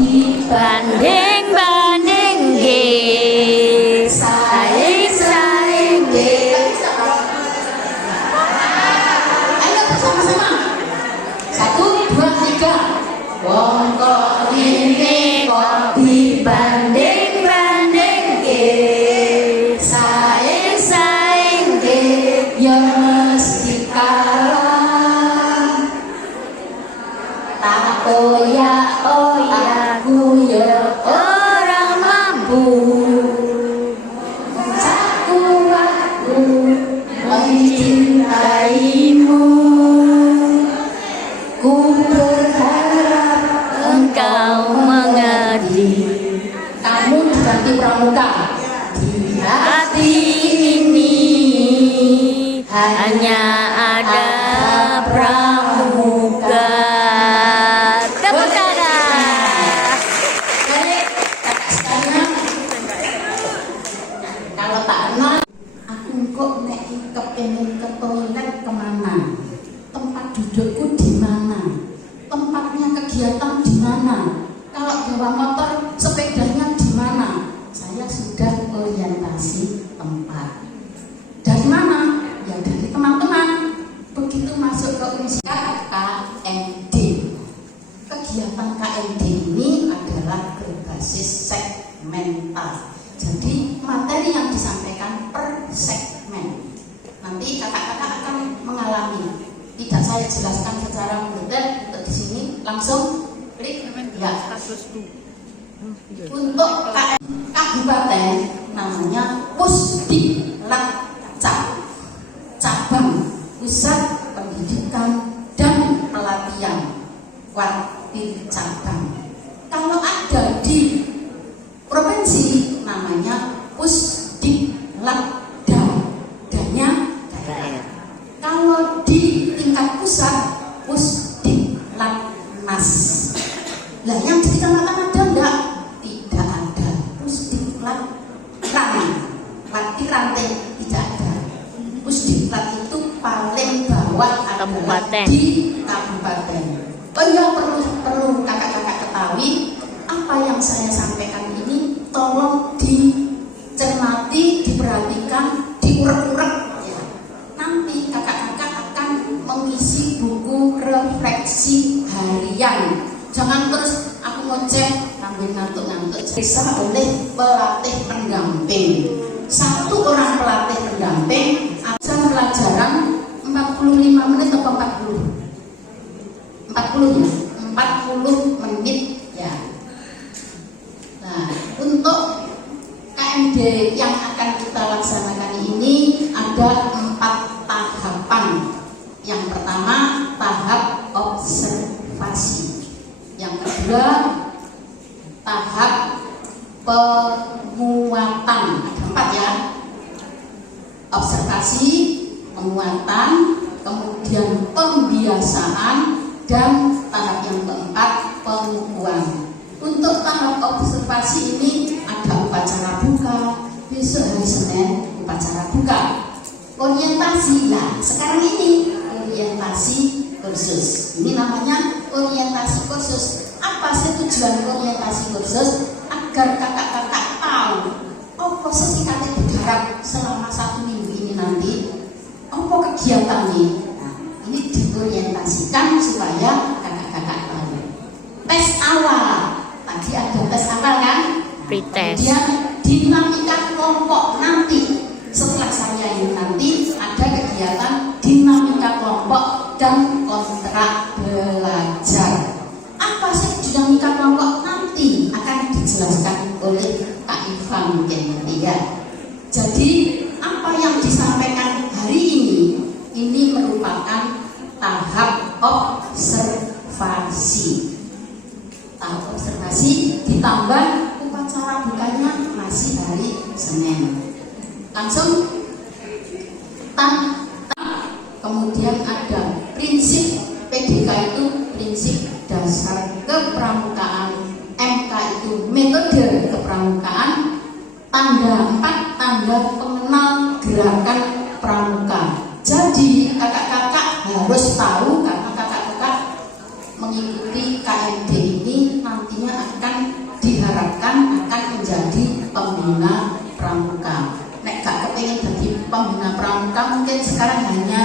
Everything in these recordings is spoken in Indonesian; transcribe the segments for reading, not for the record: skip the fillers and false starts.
Banding-banding nggih, saing-saing nggih. Ayo bersama-sama. 1, 2, 3. Wong kok ngene kok Dibanding-banding nggih, saing-saing nggih. ya mesti kalah. Tak oyak-oyak Aku ya orang mampu. tak kuatku Mencintaimu, ku berharap engkau mengerti. kamu diganti pramuka. Di hati ini hanya ada pramuka. Tepuk tangan. Baik, kakak sekalian, kalau tak kenal, aku kok nek kepengen ke toilet kemana? Tempat dudukku di mana? Tempatnya kegiatan di mana? Kalau bawa motor, sepedanya di mana? Saya sudah orientasi tempat. Dari mana? Ya dari teman-teman. Begitu masuk ke unsur KMD. Kegiatan KMD ini adalah berbasis segmental. Jadi materi yang disampaikan per segmen. Nanti kakak-kakak akan mengalami. Tidak saya jelaskan secara mendetail. Untuk di sini langsung klik ya. Untuk kabupaten namanya Pusdiklatcap, cabang pusat pendidikan dan pelatihan Kuartir cabang. Kalau ada di provinsi namanya Pusdiklatda, danya daerah. Kalau di tingkat pusat Pusdiklatnas. Lah yang di kecamatan ada enggak? Tidak ada. Pusdiklat rantai tidak ada. Pusdiklat itu paling bawah Kabupaten. di kabupaten. Oh iya, perlu kakak-kakak ketahui apa yang saya sampaikan ini tolong dicermati, diperhatikan, diurek-urek ya. Nanti kakak-kakak akan mengisi buku refleksi harian. Jangan terus aku ngecek sambil ngantuk-ngantuk. Bisa oleh pelatih pendamping. Satu orang pelatih pendamping akan pelajaran 45 menit atau 40? 40 ya? 40 menit ya. Nah, untuk KMD yang akan kita laksanakan ini ada 4 tahapan. Yang pertama, tahap observasi. Yang kedua, tahap penguatan. Ada 4 ya. Observasi, penguatan, kemudian pembiasaan, dan tahap yang keempat, pengukuhan. Untuk tahap observasi ini ada upacara buka. Besok hari Senin upacara buka. Orientasi, nah sekarang ini orientasi kursus. Ini namanya orientasi kursus. Apa sih tujuan orientasi kursus? Agar kakak-kakak tahu apa sih kate berharap selama 1 minggu ini nanti, apa kegiatannya. Nah, ini diorientasikan supaya kakak-kakak tahu. Tes awal, tadi ada tes awal kan? Pretest. Kemudian dinamika kelompok nanti. Setelah saya ini nanti ada kegiatan dinamika kelompok dan kontrak belajar. Apa sih dinamika kelompok nanti akan dijelaskan oleh Kak Iva mungkin nanti ya. Jadi apa yang disampaikan hari ini merupakan tahap observasi. Tahap observasi ditambah upacara bukanya masih hari Senin. Langsung kemudian ada prinsip PDK itu prinsip dasar kepramukaan, MK itu metode kepramukaan, tanda 4 tanda pengenal gerakan pramuka. Jadi kakak-kakak harus tahu karena kakak-kakak mengikuti KMD ini nantinya akan mungkin sekarang hanya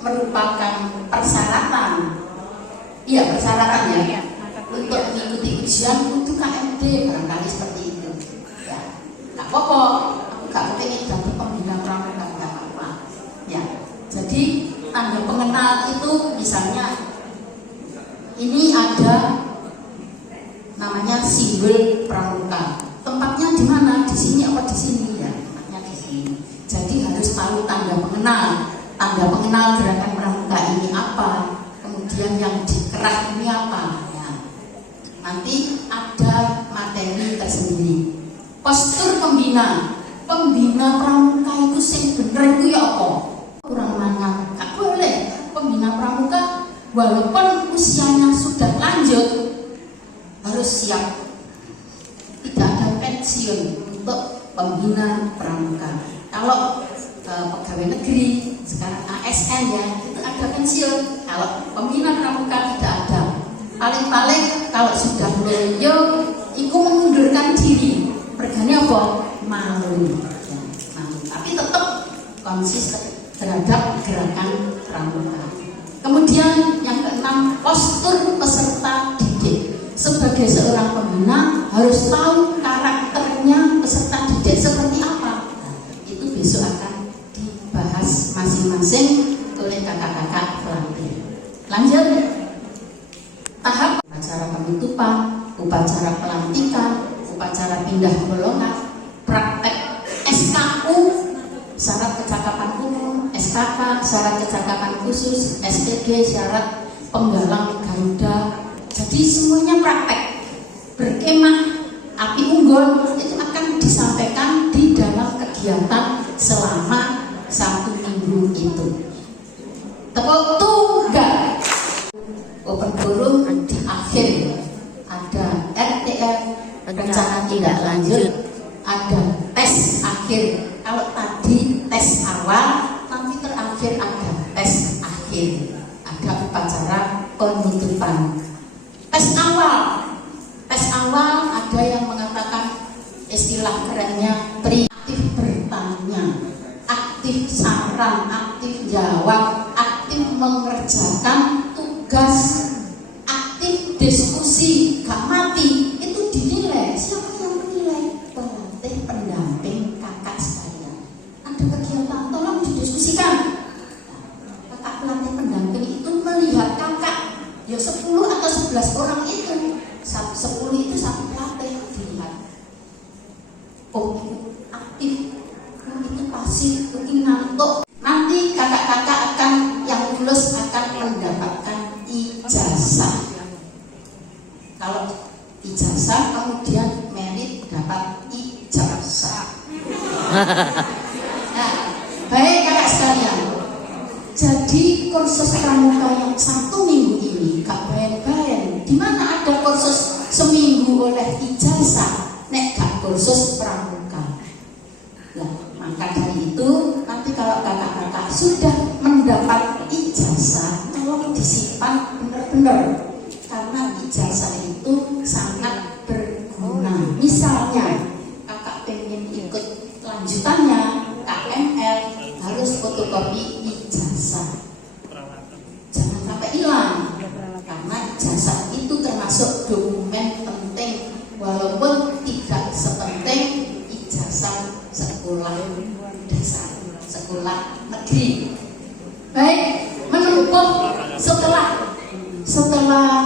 merupakan persyaratan. Iya, persyaratan ya. Untuk mengikuti ujian untuk KMD barangkali seperti itu. Ya, nggak apa-apa. Aku nggak pengen jadi pembina pramuka, nggak apa-apa. Ya, jadi tanda pengenal itu misalnya ini ada namanya simbol pramuka. Tempatnya di mana? Di sini apa di sini ya? Tempatnya di sini. Jadi harus tahu tanda pengenal. Tanda pengenal gerakan pramuka ini apa? Kemudian yang dikerah ini apa? Ya. Nanti ada materi tersendiri. Postur pembina. Pembina pramuka itu sing bener itu ya apa? Kurang mana? Gak boleh. Pembina pramuka walaupun usianya sudah lanjut harus siap. Tidak ada pensiun untuk pembina pramuka. Kalau pegawai negeri sekarang ASN ya itu ada pensiun. Kalau pembina pramuka tidak ada. Paling-paling kalau sudah loyo itu mengundurkan diri. Regane apa? Malu. Ya, malu. Tapi tetap konsisten terhadap gerakan pramuka. Kemudian yang keenam, postur peserta didik. Sebagai seorang pembina harus tahu karakternya peserta didik seperti apa. Nah, itu besok akan dibahas masing-masing oleh kakak-kakak pelatih. Lanjut, tahap upacara penutupan, upacara pelantikan, upacara pindah golongan, praktek SKU, syarat kecakapan umum, SKK, syarat kecakapan khusus, STG, syarat penggalang Garuda. Jadi semuanya praktek. Berkemah api unggun itu akan disampaikan di dalam kegiatan selama 1 minggu itu. Tepuk tunggal. Open forum di akhir ada RTF, rencana tindak lanjut, ada tes akhir. Kalau tadi tes awal, nanti terakhir ada tes akhir, ada upacara penutupan. Tes awal ada yang mengatakan istilah kerennya aktif bertanya, aktif saran, aktif jawab, aktif mengerjakan tugas, aktif diskusi, gak mati. Itu dinilai. Siapa yang menilai? Pelatih pendamping kakak sekalian. Ada kegiatan, tolong didiskusikan. Kakak pelatih pendamping itu melihat kakak, ya 10 atau 11 orang itu, 10 itu satu pelatih dilihat. Oh itu aktif, oh itu pasif, oh itu ngantuk. Nanti kakak-kakak akan yang lulus akan mendapatkan ijazah. Kalau ijazah kemudian merit dapat ijazah. Nah, baik kakak sekalian. Jadi kursus pramuka yang 1 minggu ini gak bayan-bayan. Di mana ada kursus seminggu oleh ijazah, nek gak kursus pramuka. Nah, maka dari itu nanti kalau kakak-kakak sudah mendapat ijazah, tolong disimpan benar-benar karena ijazah itu sangat berguna. Misalnya kakak pengen ikut lanjutannya KML, harus fotokopi ijazah. Jangan sampai hilang, karena ijazah itu termasuk dokumen penting, walaupun tidak sepenting ijazah sekolah dasar, sekolah negeri. Baik, menempuh setelah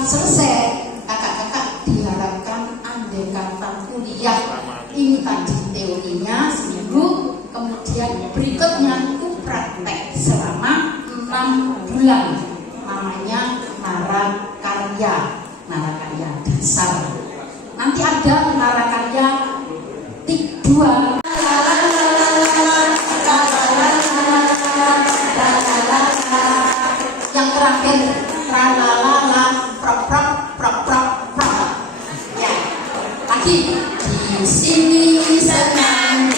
selesai kakak-kakak diharapkan andai kata kuliah ini tadi teorinya seminggu, kemudian berikutnya itu praktek selama 6 bulan, namanya narakarya dasar. Nanti ada narakarya 2. Yang terakhir tralalala prok prok prok prok prok. Ya, lagi di sini senang.